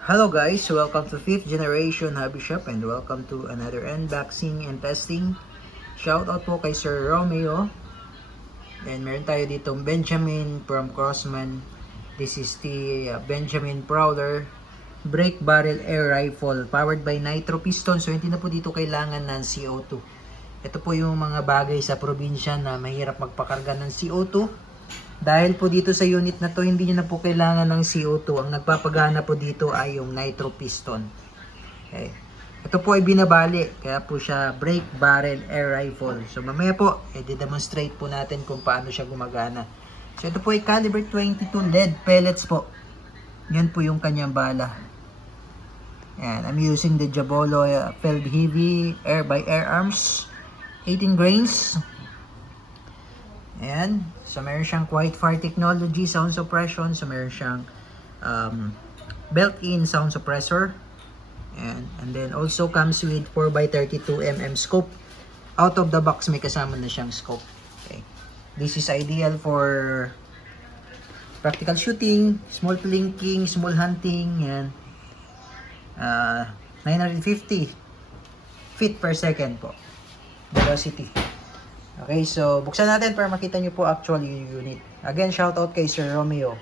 Hello guys, welcome to 5th Generation Hobby Shop and welcome to another unboxing and testing. Shoutout po kay Sir Romeo. And meron tayo ditong Benjamin from Crossman. This is the Benjamin Prowler Brake Barrel Air Rifle powered by nitro piston. So hindi na po dito kailangan ng CO2. Ito po yung mga bagay sa probinsya na mahirap magpakarga ng CO2. Dahil po dito sa unit na to, hindi nyo na po kailangan ng CO2. Ang nagpapagana po dito ay yung nitro piston. Okay. Ito po ay binabali, kaya po siya brake barrel air rifle. So mamaya po, i-demonstrate po natin kung paano siya gumagana. So ito po ay caliber 22 lead pellets po. Yan po yung kanyang bala. Yan, I'm using the Jabolo Feld Heavy Air by Air Arms 18 grains. Ayan. So, meron siyang Quiet Fire Technology sound suppression. So, meron siyang built-in sound suppressor. And then also comes with 4x32mm scope. Out of the box, may kasama na siyang scope. Okay. This is ideal for practical shooting, small plinking, small hunting, and 950 feet per second po. Velocity. Okay, so buksan natin para makita nyo po actually yung unit. Again, shout out kay Sir Romeo.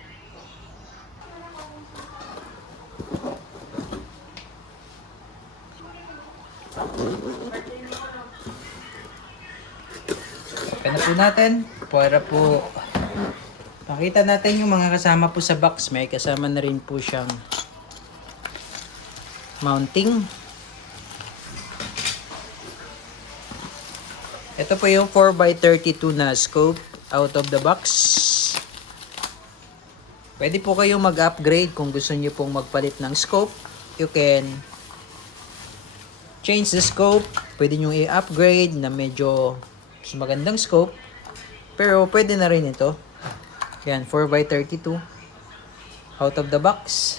Open na po natin para po makita natin yung mga kasama po sa box. May kasama na rin po siyang mounting. Ito po yung 4x32 na scope out of the box. Pwede po kayong mag-upgrade kung gusto niyo pong magpalit ng scope. You can change the scope. Pwede nyo i-upgrade na medyo mas magandang scope. Pero pwede na rin ito. Yan, 4x32 out of the box.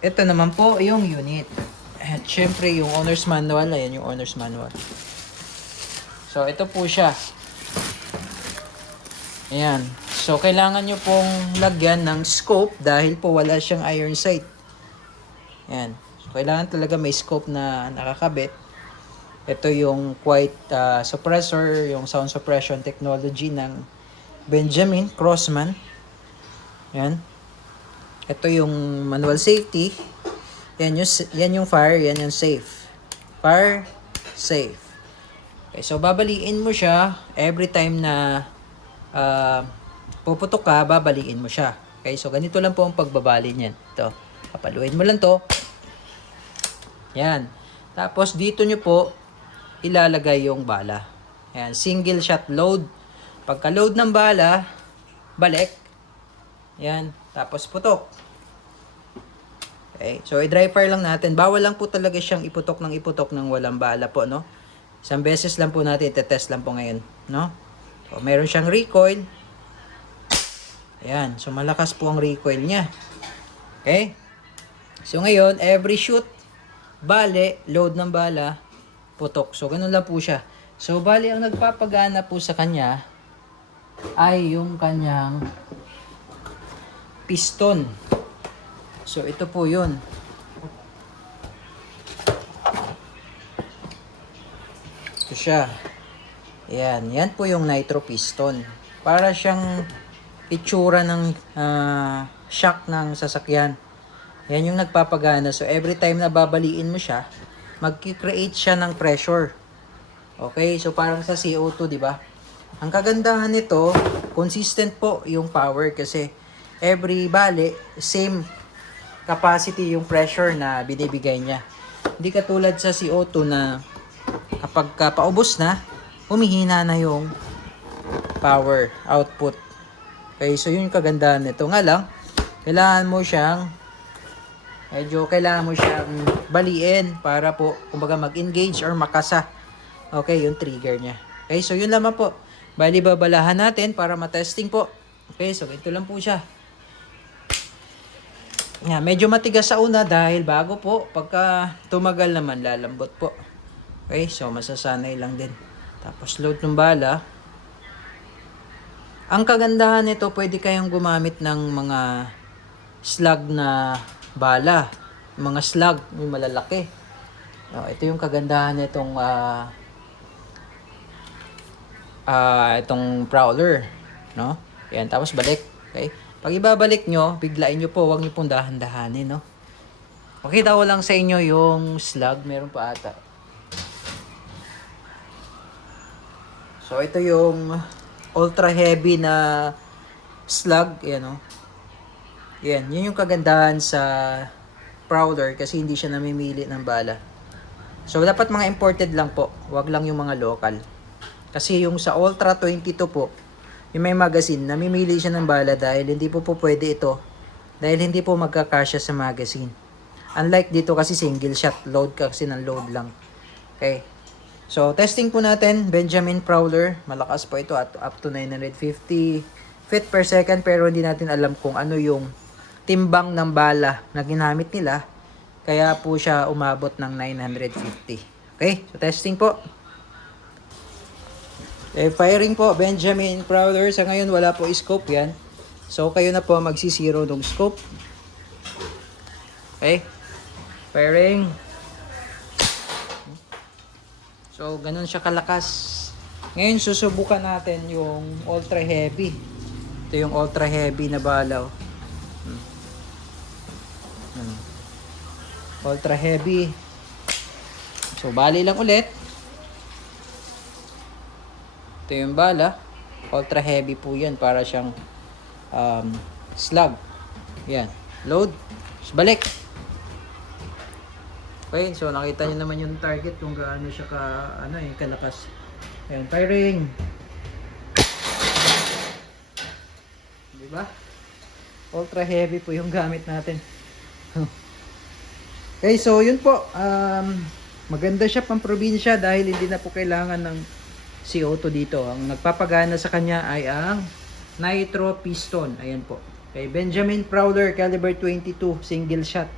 Ito naman po yung unit. At syempre yung owner's manual, ayan yung owner's manual. So ito po siya. Ayan. So kailangan nyo pong lagyan ng scope dahil po wala siyang iron sight. Ayan. So kailangan talaga may scope na nakakabit. Ito yung quiet suppressor, yung sound suppression technology ng Benjamin Crossman. Ayan. Ito yung manual safety. Yan yung fire, yan yung safe. Fire, safe. Okay, so babaliin mo siya every time na puputok ka, babaliin mo siya. Okay, so ganito lang po ang pagbabali niyan. Ito, papaluin mo lang to. Yan. Tapos dito nyo po ilalagay yung bala. Yan, single shot load. Pagka load ng bala, balik. Yan, tapos putok. Okay, so i-dry fire lang natin. Bawal lang po talaga siyang iputok ng walang bala po, no? Isang beses lang po natin, i-test lang po ngayon, no? So, meron siyang recoil. Ayan, so malakas po ang recoil niya. Okay? So ngayon, every shoot, bale, load ng bala, putok. So ganun lang po siya. So bale, ang nagpapagana po sa kanya ay yung kanyang piston. So, ito po yun. Ito siya. Ayan. Yan po yung nitro piston. Para siyang itsura ng shock ng sasakyan. Yan yung nagpapagana. So, every time na babaliin mo siya, mag-create siya ng pressure. Okay? So, parang sa CO2, di ba? Ang kagandahan nito, consistent po yung power kasi every bale, same capacity yung pressure na binibigay niya. Hindi katulad sa CO2 na kapag paubos na, humihina na yung power output. Okay, so yun yung kagandahan nito. Nga lang, kailangan mo siyang baliin para po kumbaga mag-engage or makasa. Okay, yung trigger niya. Okay, so yun lamang po. Bali babalahan natin para matesting po. Okay, so ito lang po siya. Yeah, medyo matigas sa una dahil bago po. Pagka tumagal naman, lalambot po. Okay, so masasanay lang din. Tapos load ng bala. Ang kagandahan nito, pwede kayong gumamit ng mga slug na bala. Mga slug, yung malalaki. Ito yung kagandahan nitong itong prowler, no? Yan, tapos balik. Okay? Pag ibabalik nyo, biglain nyo po, huwag nyo pong dahan-dahanin, no? Pakita ko lang sa inyo yung slug, meron pa ata. So, ito yung ultra heavy na slug, yan, no? Yan, yun yung kagandahan sa prowler kasi hindi siya namimili ng bala. So, dapat mga imported lang po, wag lang yung mga local. Kasi yung sa Ultra 22 po, yung may magazine, namimili siya ng bala dahil hindi po pwede ito. Dahil hindi po magkakasya sa magazine. Unlike dito kasi single shot, load kasi ng load lang. Okay. So, testing po natin, Benjamin Prowler. Malakas po ito at up to 950 feet per second pero hindi natin alam kung ano yung timbang ng bala na ginamit nila. Kaya po siya umabot ng 950. Okay, so testing po. Firing po, Benjamin Prowler. Sa ngayon, wala po scope yan. So, kayo na po magsisiro ng scope. Okay. Firing. So, ganun siya kalakas. Ngayon, susubukan natin yung ultra heavy. Ito yung ultra heavy na bala. Ultra heavy. So, bali lang ulit. Ito yung bala. Ultra heavy po yan. Para siyang slug. Yan. Load. So, balik. Okay. So, nakita nyo naman yung target kung gaano siya kalakas. Ayan. Firing. Diba? Ultra heavy po yung gamit natin. Okay, so yun po. Maganda siya pang probinsya dahil hindi na po kailangan ng CO2 dito. Ang nagpapagana sa kanya ay ang nitro piston. Ayan po. Okay, Benjamin Prowler caliber 22 single shot.